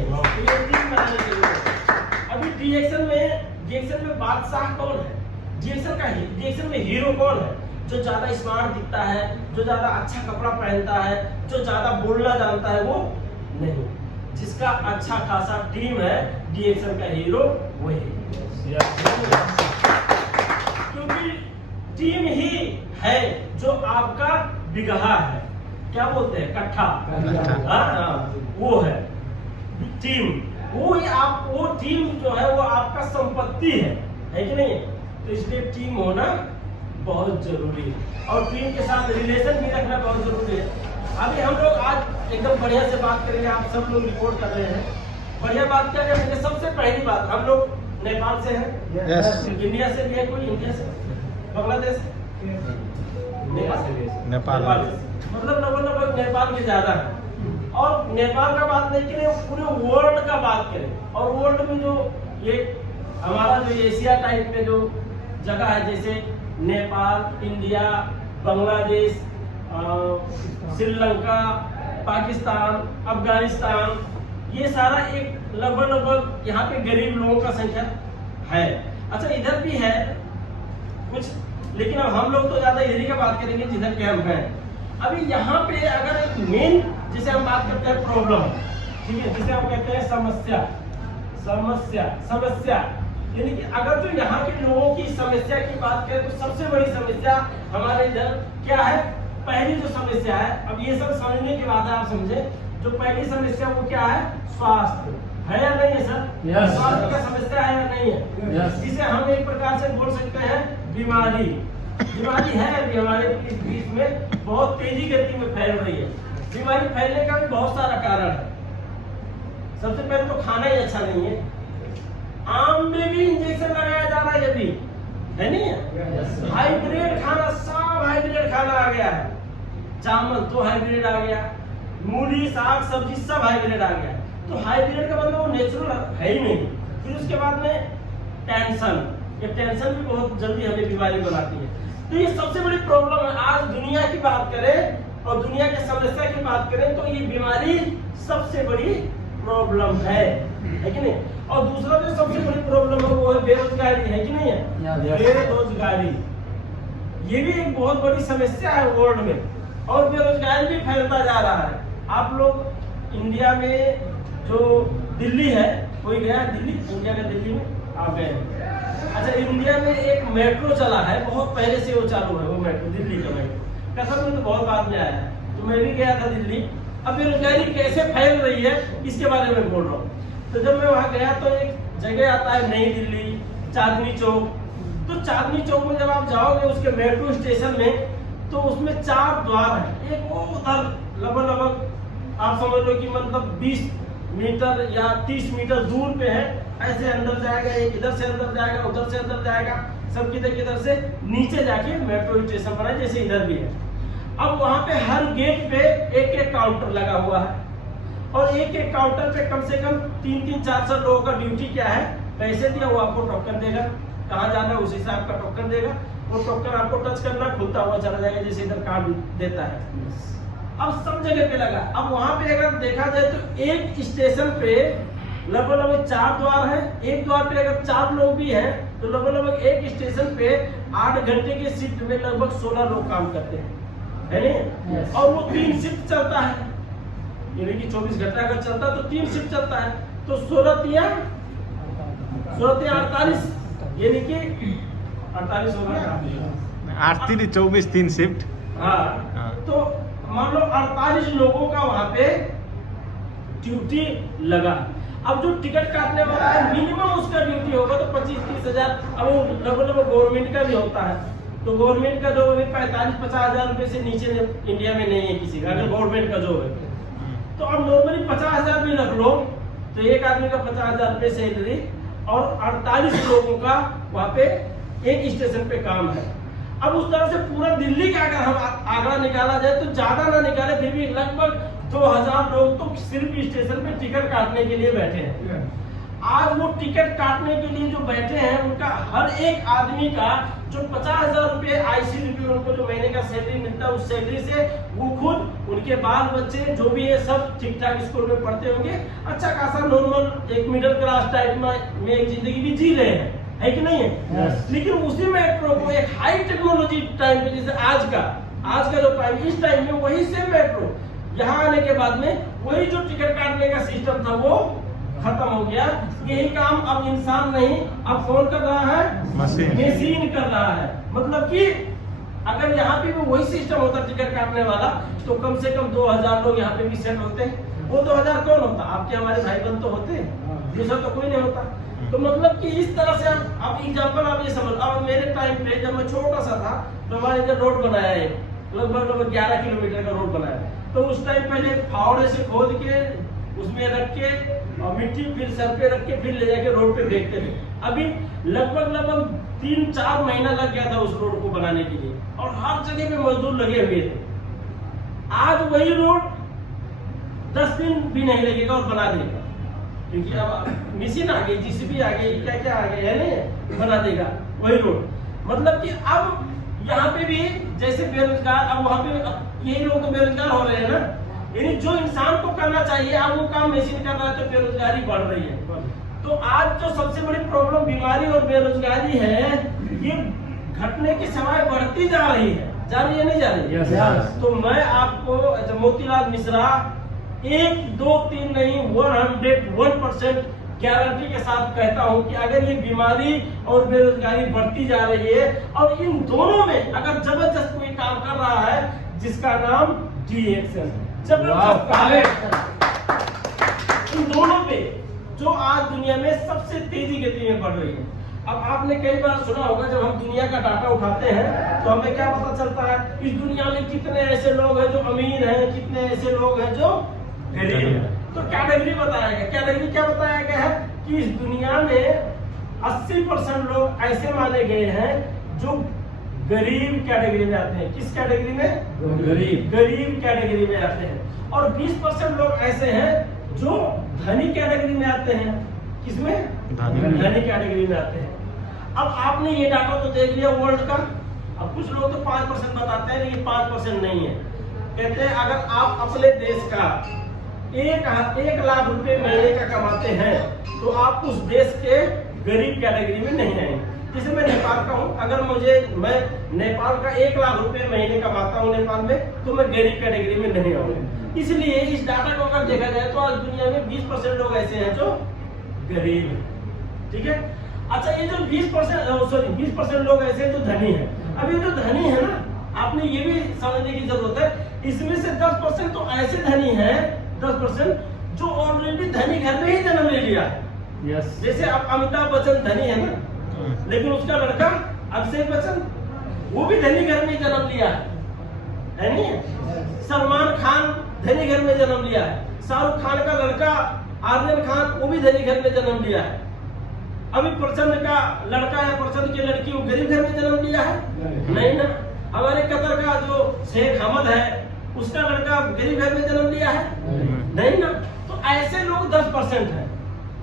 तो ये टीम बनाने के लिए। अभी डीएक्शन में बादशाह कौन है? डीएक्शन में हीरो कौन है? जो ज्यादा स्मार्ट दिखता है, जो ज्यादा अच्छा कपड़ा पहनता है, जो ज्यादा बोलना जानता है, वो नहीं। जिसका अच्छा खासा टीम है, डीएक्शन का हीरो वही। क्योंकि टीम ही है जो आपका बिगहा है, क्या बोलते हैं, कट्ठा। हाँ, वो है टीम। वो टीम जो है वो आपका संपत्ति है कि नहीं? तो इसलिए टीम होना बहुत जरूरी है और टीम के साथ रिलेशन भी रखना बहुत जरूरी है। अभी हम लोग आज एकदम बढ़िया से बात करेंगे, आप सब लोग रिपोर्ट कर रहे हैं, बढ़िया बात क्या करेंगे। सबसे पहली बात, हम लोग नेपाल से हैं, इंडिया से भी है, कोई इंडिया से, बांग्लादेश, नेपाल मतलब लगभग नेपाल के ज्यादा है। और नेपाल का बात नहीं करें, पूरे वर्ल्ड का बात करें, और वर्ल्ड में जो ये हमारा जो एशिया टाइप में जो जगह है, जैसे नेपाल, इंडिया, बांग्लादेश, श्रीलंका, पाकिस्तान, अफगानिस्तान, ये सारा एक लगभग यहाँ पे गरीब लोगों का संख्या है। अच्छा, इधर भी है कुछ, लेकिन अब हम लोग तो ज्यादा इधर का बात करेंगे जिधर के हम हैं। अभी यहाँ पे अगर एक मेन, जिसे हम बात करते हैं प्रॉब्लम, ठीक है, जिसे हम कहते हैं समस्या, यानी कि अगर जो यहाँ के लोगों की समस्या की बात करें तो सबसे बड़ी समस्या हमारे इधर क्या है? पहली जो समस्या है, अब ये सब समझने के बाद आप समझे, जो पहली समस्या वो क्या है? स्वास्थ्य है या नहीं है सर? स्वास्थ्य का समस्या है या नहीं है? जिसे हम एक प्रकार से बोल सकते हैं बीमारी है। अभी हमारे बीच में बहुत तेजी गति में फैल रही है। बीमारी फैलने का भी बहुत सारा कारण है। सबसे पहले तो खाना ही अच्छा नहीं है। आम में भी इंजेक्शन लगाया जा रहा है, यदि है नहीं है? हाइब्रिड खाना, सब हाइब्रिड खाना आ गया है। चावल तो हाइब्रिड आ गया, मूली, साग सब्जी सब हाइब्रिड आ गया। तो हाइब्रिड का मतलब वो नेचुरल है ही नहीं। फिर उसके बाद में टेंशन, ये टेंशन भी बहुत जल्दी हमें बीमारी बनाती है। तो ये सबसे बड़ी प्रॉब्लम है। आज दुनिया की बात करें और दुनिया की समस्या की बात करें तो ये बीमारी सबसे बड़ी प्रॉब्लम है कि नहीं? और दूसरा जो सबसे बड़ी प्रॉब्लम है वो है बेरोजगारी, है कि नहीं है? बेरोजगारी ये भी एक बहुत बड़ी समस्या है वर्ल्ड में, और बेरोजगारी भी फैलता जा रहा है। आप लोग इंडिया में जो दिल्ली है, कोई गया दिल्ली? इंडिया का दिल्ली में आप गए? अच्छा, इंडिया में एक मेट्रो चला है, बहुत पहले से वो चालू है, वो मेट्रो, दिल्ली का मेट्रो। कसम में तो बहुत बाद में आया है, तो मैं भी गया था दिल्ली। अब बेरोजगारी कैसे फैल रही है इसके बारे में बोल रहा हूँ। तो जब मैं वहाँ गया तो एक जगह आता है नई दिल्ली, चांदनी चौक। तो चांदनी चौक में जब आप जाओगे उसके मेट्रो स्टेशन में, तो उसमें 4 द्वार है। एक वो उधर लगभग आप समझ लो कि मतलब 20 मीटर या 30 मीटर दूर पे है, ऐसे अंदर जाएगा, एक इधर से अंदर जाएगा, उधर से अंदर जाएगा, सब किधर से नीचे जाके मेट्रो स्टेशन बना है, जैसे इधर भी है। अब वहाँ पे हर गेट पे एक काउंटर लगा हुआ है, और एक काउंटर पे कम से कम 3-3, 4-4 लोगों का ड्यूटी क्या है? पैसे दिया, वो आपको टोकन देगा, कहाँ जाना है उस हिसाब का टोकन देगा, वो टोकन आपको टच करना, खुलता हुआ चला जाएगा, जैसे इधर कार्ड देता है। अब सब जगह पे लगा। अब वहाँ पे अगर देखा जाए तो एक स्टेशन पे लगभग 4 द्वार है, एक द्वार पे अगर 4 लोग भी हैं तो लगभग एक स्टेशन पे 8 घंटे के शिफ्ट में लगभग 16 लोग काम करते हैं, है नहीं? और वो 3 शिफ्ट चलता है, यानी कि 24 घंटा अगर चलता है तो 3 शिफ्ट चलता है, तो 16 तिया 48, यानी कि 48 होगा, 8-3-24 3 शिफ्ट। हाँ, तो मान लो 48 लोगों का वहाँ पे ड्यूटी लगा। अब जो टिकट काटने वाला है मिनिमम उसका ड्यूटी होगा तो 25-30 हजार। अब वो लगभग गवर्नमेंट का भी होता है, तो गवर्नमेंट का जॉब 45-50 हजार रुपए से नीचे इंडिया में नहीं है किसी का, अगर गवर्नमेंट का जॉब है। तो अब नॉर्मली 50 हजार भी रख लो, तो एक आदमी का 50 हजार रुपए सैलरी, और 48 लोगों का वहाँ पे एक स्टेशन पे काम है। अब उस तरह से पूरा दिल्ली का अगर हम आंकड़ा निकाला जाए तो ज्यादा ना निकाले, फिर भी लगभग 2000 लोग तो सिर्फ स्टेशन पे टिकट काटने के लिए बैठे हैं। आज वो टिकट काटने के लिए जो बैठे हैं उनका हर एक आदमी का जो 50,000 रुपये ICDP उनको जो महीने का सैलरी मिलता है, उस सैलरी से वो खुद, उनके बाल बच्चे जो भी है सब ठीक ठाक स्कूल में पढ़ते होंगे, अच्छा खासा नॉर्मल एक मिडिल क्लास टाइप में एक जिंदगी भी जी रहे हैं, है कि नहीं है? Yes. लेकिन उसी मेट्रो को एक हाई टेक्नोलॉजी टाइम पे, जैसे आज का जो टाइम, इस टाइम में वही सेम मेट्रो यहाँ आने के बाद में वही जो टिकट काटने का सिस्टम था वो खत्म हो गया। यही काम अब इंसान नहीं, अब कौन कर रहा है? मशीन कर रहा है। मतलब कि अगर यहाँ पे भी वही सिस्टम होता टिकट काटने वाला, तो कम से कम 2000 लोग यहाँ पे भी सेट होते। वो 2000 कौन होता? आपके हमारे भाई बंद तो होते, दूसरा तो कोई नहीं होता। तो मतलब कि इस तरह से अब एग्जाम्पल आप ये समझ, अब मेरे टाइम पे जब मैं छोटा सा था तो हमारे इधर रोड बनाया है, लगभग 11 किलोमीटर का रोड बनाया। तो उस टाइम पहले फावड़े से खोद के उसमें रख के और मिट्टी फिर सर पे रख के फिर ले जाके रोड पे फेंकते थे। अभी लगभग 3-4 महीना लग गया था उस रोड को बनाने के लिए, और हर जगह पे मजदूर लगे हुए थे। आज वही रोड 10 दिन भी नहीं लगेगा और बना देगा, क्योंकि अब मशीन आ गई, JCB आ गई, क्या क्या आ गई है नहीं, बना देगा वही रोड। मतलब कि अब यहाँ पे भी जैसे बेरोजगार, अब वहाँ पे यही लोग तो बेरोजगार हो रहे हैं ना, यानी जो इंसान को करना चाहिए अब वो काम मशीन कर रहा है, तो बेरोजगारी बढ़ रही है। तो आज जो सबसे बड़ी प्रॉब्लम बीमारी और बेरोजगारी है, ये घटने की समय बढ़ती जा रही है, जा रही है नहीं जा रही? yes. तो मैं आपको मोतीलाल मिश्रा 1, 2, 3 नहीं 101% गारंटी के साथ कहता हूं कि अगर ये बीमारी और बेरोजगारी बढ़ती जा रही है और इन दोनों में अगर जबरदस्त कोई काम कर रहा है जिसका नाम डी-एक्शन, जबरदस्त है इन दोनों पे, जो आज दुनिया में सबसे तेजी गति में बढ़ रही है। अब आपने कई बार सुना होगा, जब हम दुनिया का डाटा उठाते हैं तो हमें क्या पता चलता है, इस दुनिया में कितने ऐसे लोग हैं जो अमीर हैं, कितने ऐसे लोग हैं जो गरीब हैं। तो कैटेगरी बताया गया, कैटेगरी क्या बताया गया है कि इस दुनिया में 80% लोग ऐसे माने गए हैं जो गरीब कैटेगरी में आते हैं। किस कैटेगरी में? गरीब कैटेगरी में आते हैं। और 20% लोग ऐसे हैं जो धनी कैटेगरी में आते हैं। किसमें? धनी कैटेगरी में आते हैं। अब आपने ये डाटा तो देख लिया वर्ल्ड का। अब कुछ लोग तो 5% बताते हैं, लेकिन 5% नहीं है। कहते हैं अगर आप अपने देश का 1 लाख रुपए महीने का कमाते हैं तो आप उस देश के गरीब कैटेगरी में नहीं आएंगे। जैसे मैं नेपाल का हूँ, अगर मैं नेपाल का 1 लाख रुपए महीने कमाता हूँ नेपाल में, तो मैं गरीब कैटेगरी में नहीं आऊंगा। इसलिए इस डाटा को अगर देखा जाए तो आज दुनिया में 20% लोग ऐसे हैं जो गरीब हैं। ठीक है, अच्छा ये जो 20% लोग ऐसे हैं जो धनी हैं। अब ये जो धनी है ना, आपने ये भी समझने की जरूरत है, इसमें से 10% तो ऐसे धनी हैं, 10% जो ऑलरेडी धनी घर में ही जन्म ले लिया है। yes. जैसे अब अमिताभ बच्चन धनी है ना, लेकिन उसका लड़का अभिषेक बच्चन वो भी धनी घर में जन्म लिया है नहीं? सलमान खान धनी घर में जन्म लिया है। शाहरुख खान का लड़का आर्यन खान वो भी धनी घर में जन्म लिया है। अभी प्रचंड का लड़का या प्रचंड की लड़की वो गरीब घर में जन्म लिया है? नहीं ना। हमारे कतर का जो शेख हमद है उसका लड़का गरीब घर में जन्म लिया है? नहीं ना। तो ऐसे लोग 10% हैं,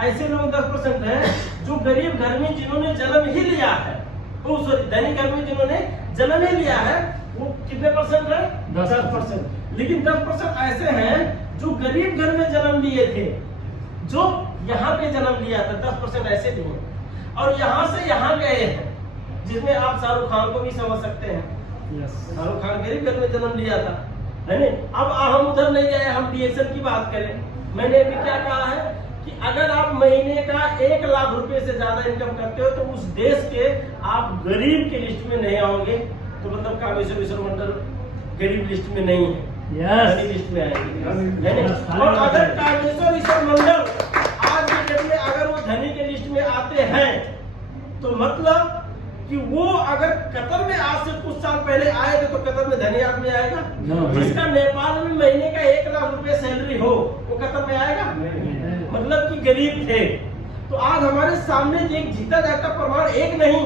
ऐसे लोग 10% हैं जो गरीब घर में जिन्होंने जन्म ही लिया है, धनी घर में जिन्होंने जन्म ही लिया है, वो कितने परसेंट है? 10%। लेकिन 10% ऐसे हैं जो गरीब घर में जन्म लिए थे, जो यहाँ पे जन्म लिया था। 10% ऐसे भी हैं और यहाँ से यहाँ गए हैं, जिसमें आप शाहरुख खान को भी समझ सकते हैं। शाहरुख खान गरीब घर में जन्म लिया था, है नहीं? अब हम उधर नहीं जाए, हम डी-एक्शन की बात करें। मैंने अभी क्या कहा है कि अगर आप महीने का 1 लाख रुपए से ज्यादा इनकम करते हो तो उस देश के आप गरीब के लिस्ट में नहीं आओगे। तो मतलब कामेश्वर मंडल गरीब लिस्ट में नहीं है, गरीब लिस्ट में आएंगे। और अगर कामेश्वर मंडल आज के डेट में अगर वो धनी के लिस्ट में आते हैं तो मतलब कि वो अगर कतर में आज से कुछ साल पहले आए थे तो कतर में धनी आदमी आएगा? जिसका नेपाल में महीने का 1 लाख रुपए सैलरी हो वो कतर में आएगा? मतलब कि गरीब थे। तो आज हमारे सामने एक जीता जागता प्रमाण एक नहीं,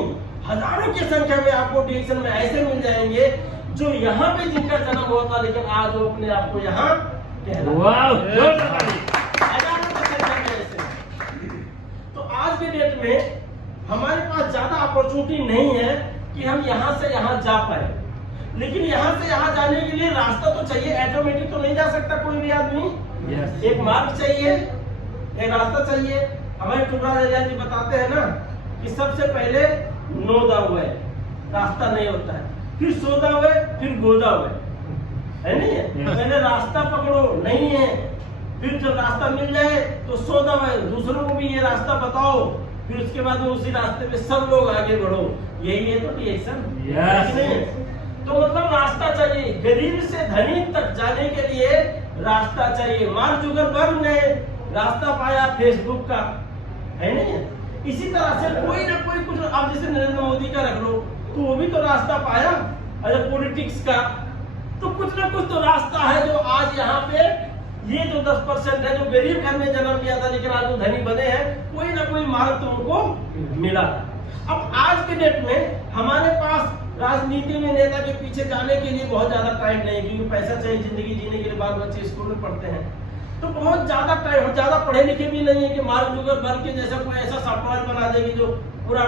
हजारों की संख्या में आपको डी-एक्शन में ऐसे मिल जाएंगे जो यहाँ पे जिनका जन्म हुआ था, लेकिन आज वो अपने आप को यहाँ अपॉर्चुनिटी नहीं है कि हम यहाँ से यहाँ जा पाए, लेकिन यहाँ से यहाँ जाने के लिए रास्ता तो चाहिए। ऑटोमेटिक तो नहीं जा सकता कोई भी आदमी। एक मार्ग चाहिए, एक रास्ता चाहिए। हमारे टुकड़ा जी बताते हैं ना कि सबसे पहले नो द वे, रास्ता नहीं होता है, फिर सो द वे, फिर गो द वे, है नहीं है? पहले रास्ता पकड़ो, नहीं है, फिर जब रास्ता मिल जाए तो सो द वे, दूसरों को भी ये रास्ता बताओ, फिर उसके बाद में उसी रास्ते पे सब लोग आगे बढ़ो। यही है तो रिएक्शन। तो मतलब रास्ता चाहिए। गरीब से धनी तक जाने के लिए रास्ता चाहिए। मार्क जुकरबर्ग ने रास्ता पाया फेसबुक का, है नहीं है? इसी तरह से कोई ना कोई कुछ, अब जैसे नरेंद्र मोदी का रख लो, तो वो भी तो रास्ता पाया। अगर पॉलिटिक्स का तो कुछ ना कुछ तो रास्ता है जो आज यहाँ पे ये जो 10% है जो गरीब घर में जन्म लिया था लेकिन आज वो धनी बने हैं, कोई ना कोई मार्ग तो उनको मिला। अब आज के डेट में हमारे पास राजनीति में नेता के पीछे जाने के लिए बहुत ज्यादा टाइम नहीं, क्योंकि पैसा चाहिए जिंदगी जीने के लिए। बाल बच्चे स्कूल में पढ़ते हैं तो बहुत ज्यादा टाइम, ज्यादा पढ़े लिखे भी नहीं है कि मार्क जुकरबर्ग के जैसा कोई ऐसा सॉफ्टवेयर बना देगी जो पूरा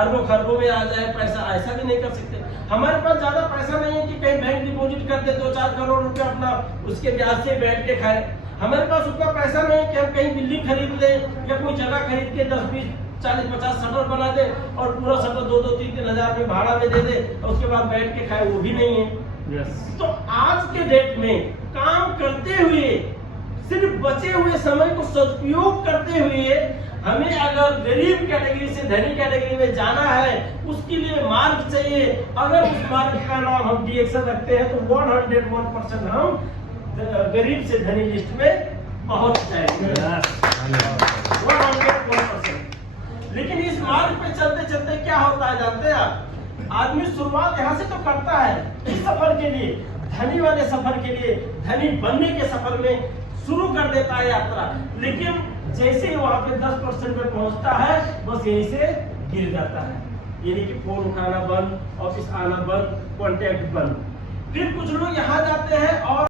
अरबों खरबों में आ जाए पैसा। ऐसा भी नहीं कर सकते। हमारे पास ज्यादा पैसा नहीं है कि कहीं बैंक डिपॉजिट कर दे 2-4 करोड़ रुपया अपना, उसके ब्याज से बैठ के खाए। हमारे पास उतना पैसा नहीं है कि हम कहीं बिल्डिंग खरीद ले या कोई जगह खरीद के 10, 20, 40, 50 शटर बना दे और पूरा शटर 2-2, 3-3 हजार में भाड़ा में दे दे और उसके बाद बैठ के खाए, वो भी नहीं है। तो आज के डेट में काम करते हुए, सिर्फ बचे हुए समय को सदुपयोग करते हुए, हमें अगर गरीब कैटेगरी से धनी कैटेगरी में जाना है, उसके लिए मार्ग चाहिए। अगर उस मार्ग का नाम हम डिएक्शन रखते हैं तो 101% हम गरीब से धनी लिस्ट में पहुंच जाएंगे। 101%। लेकिन इस मार्ग पे चलते चलते क्या होता है जानते हैं आप? आदमी शुरुआत यहाँ से तो करता है इस सफर के लिए, धनी वाले सफर के लिए, धनी बनने के सफर में शुरू कर देता है यात्रा, लेकिन जैसे ही वहां पे 10% पे पहुंचता है बस यहीं से गिर जाता है। यानी कि फोन उठाना बंद, ऑफिस आना बंद, कांटेक्ट बंद। फिर कुछ लोग यहाँ जाते हैं और